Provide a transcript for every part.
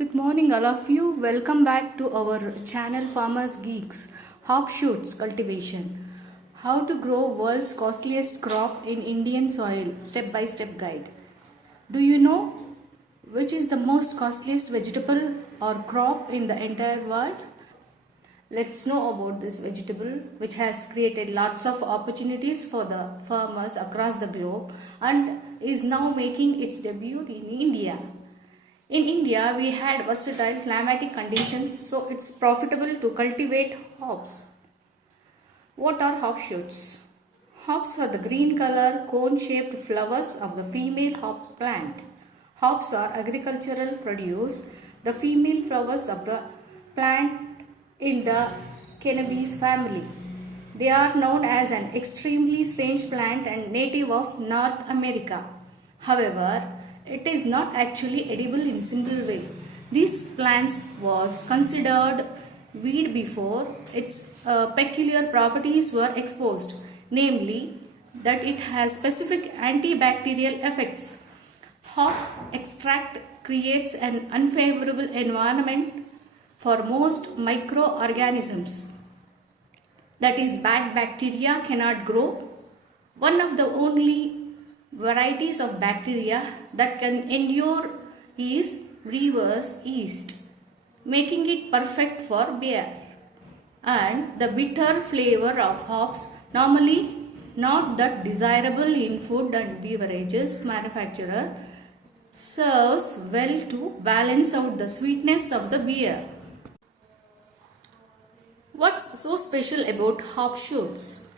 Good morning, all of you. Welcome back to our channel Farmers Geeks Hop Shoots Cultivation. How to grow world's costliest crop in Indian soil, step by step guide. Do you know which is the most costliest vegetable or crop in the entire world? Let's know about this vegetable which has created lots of opportunities for the farmers across the globe and is now making its debut in India. In India, we had versatile climatic conditions, so it's profitable to cultivate hops. What are hop shoots? Hops are the green color cone shaped flowers of the female hop plant. Hops are agricultural produce, the female flowers of the plant in the cannabis family. They are known as an extremely strange plant and native of North America. However, it is not actually edible in single way. This plant was considered weed before its peculiar properties were exposed, namely that it has specific antibacterial effects. Hops extract creates an unfavorable environment for most microorganisms. That is, bad bacteria cannot grow. One of the only varieties of bacteria that can endure is reverse yeast, making it perfect for beer. And the bitter flavor of hops, normally not that desirable in food and beverages manufacturer, serves well to balance out the sweetness of the beer. What's so special about hop shoots?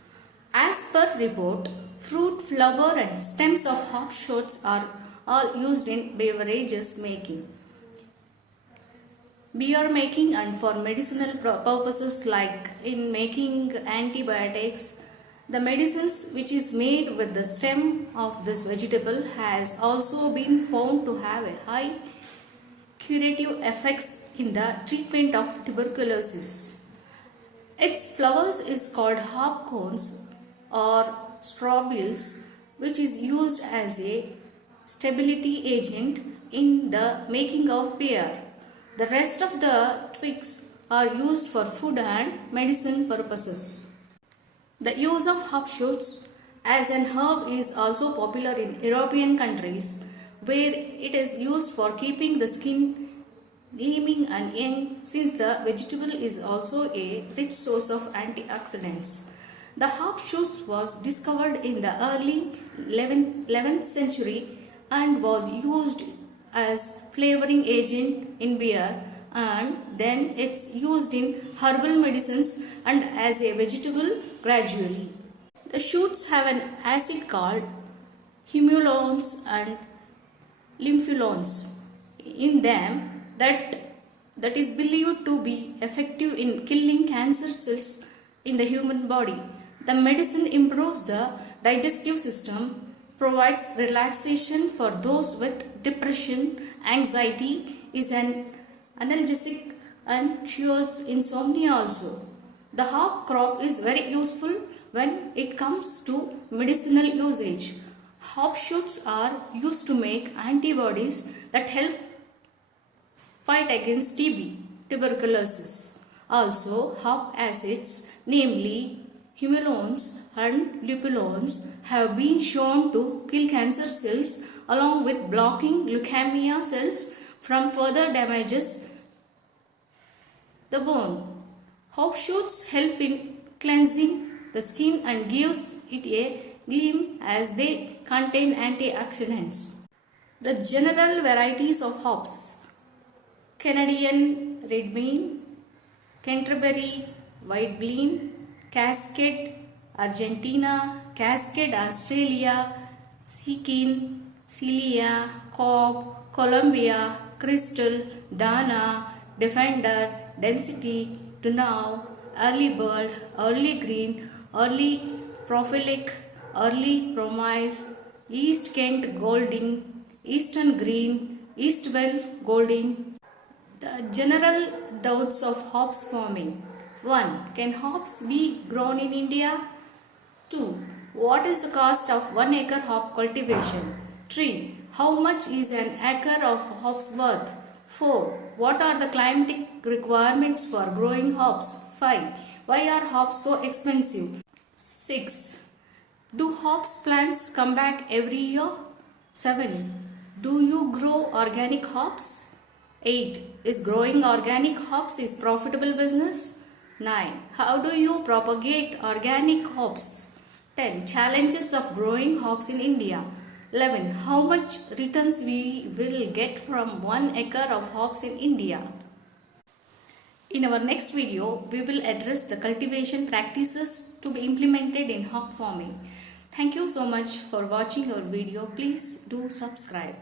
As per report, fruit, flower and stems of hop shoots are all used in beverages making, beer making and for medicinal purposes like in making antibiotics. The medicines which is made with the stem of this vegetable has also been found to have a high curative effects in the treatment of tuberculosis. Its flowers is called hop cones or strobiles, which is used as a stability agent in the making of beer. The rest of the twigs are used for food and medicine purposes. The use of hop shoots as an herb is also popular in European countries, where it is used for keeping the skin gleaming and young, since the vegetable is also a rich source of antioxidants. The hop shoots was discovered in the early 11th century and was used as flavoring agent in beer, and then it's used in herbal medicines and as a vegetable gradually. The shoots have an acid called humulones and lymphulones in them that is believed to be effective in killing cancer cells in the human body. The medicine improves the digestive system, provides relaxation for those with depression, anxiety, is an analgesic and cures insomnia also. The hop crop is very useful when it comes to medicinal usage. Hop shoots are used to make antibodies that help fight against TB, tuberculosis. Also, hop acids, namely humulones and lupulones, have been shown to kill cancer cells along with blocking leukemia cells from further damages the bone. Hop shoots help in cleansing the skin and gives it a gleam as they contain antioxidants. The general varieties of hops: Canadian red bean, Canterbury white bean, Cascade Argentina, Cascade Australia, Sikkim, Celia, Cobb, Colombia, Crystal, Dana, Defender, Density, Dunau, Early Bird, Early Green, Early Prolific, Early Promise, East Kent Golding, Eastern Green, Eastwell Golding. The general doubts of hops farming. 1. Can hops be grown in India? 2. What is the cost of 1 acre hop cultivation? 3. How much is an acre of hops worth? 4. What are the climatic requirements for growing hops? 5. Why are hops so expensive? 6. Do hops plants come back every year? 7. Do you grow organic hops? 8. Is growing organic hops is profitable business? 9. How do you propagate organic hops? 10. Challenges of growing hops in India. 11. How much returns we will get from 1 acre of hops in India? In our next video, we will address the cultivation practices to be implemented in hop farming. Thank you so much for watching our video. Please do subscribe.